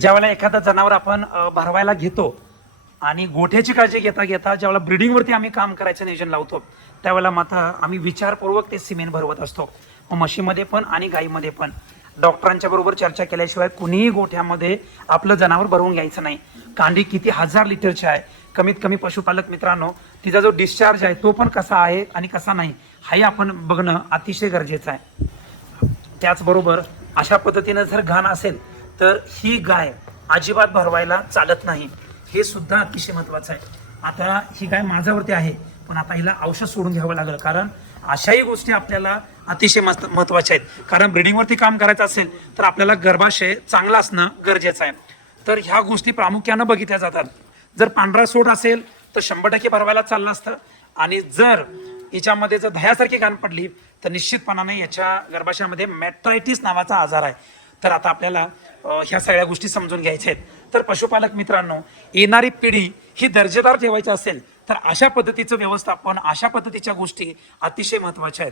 ज्यावेळेला एखादा जनावर आपण भरवायला घेतो आणि गोठ्याची काळजी घेता घेता ज्यावेळेला ब्रिडिंगवरती आम्ही काम करायचं नियोजन लावतो त्यावेळेला मात्र आम्ही विचारपूर्वक ते सिमेंट भरवत असतो. मग म्हशीमध्ये पण आणि गाईमध्ये पण डॉक्टरांच्या बरोबर चर्चा केल्याशिवाय कुणीही गोठ्यामध्ये आपलं जनावर भरवून घ्यायचं नाही. कांडी किती हजार लिटरची आहे, कमीत कमी पशुपालक मित्रांनो तिचा जो डिस्चार्ज आहे तो पण कसा आहे आणि कसा नाही हाही आपण बघणं अतिशय गरजेचं आहे. त्याचबरोबर अशा पद्धतीनं जर घाण असेल तर ही गाय अजिबात भरवायला चालत नाही, हे सुद्धा अतिशय महत्वाचं आहे. आता ही गाय माझ्यावरती आहे पण आता हिला औषध सोडून घ्यावं लागलं, कारण अशाही गोष्टी आपल्याला अतिशय महत्वाच्या आहेत. कारण ब्रिडिंगवरती काम करायचं असेल तर आपल्याला गर्भाशय चांगला असणं गरजेचं आहे. तर ह्या गोष्टी प्रामुख्यानं बघितल्या जातात. जर पांढरा सोड असेल तर 100% भरवायला चाललं असतं, आणि जर याच्यामध्ये जर दह्यासारखी घाण पडली तर निश्चितपणाने याच्या गर्भाशयामध्ये मॅट्रायटिस नावाचा आजार आहे. तर आता आपल्याला ह्या सगळ्या गोष्टी समजून घ्यायच्या आहेत. तर पशुपालक मित्रांनो, येणारी पिढी ही दर्जेदार ठेवायची असेल तर अशा पद्धतीचं व्यवस्थापन, अशा पद्धतीच्या गोष्टी अतिशय महत्त्वाच्या आहेत.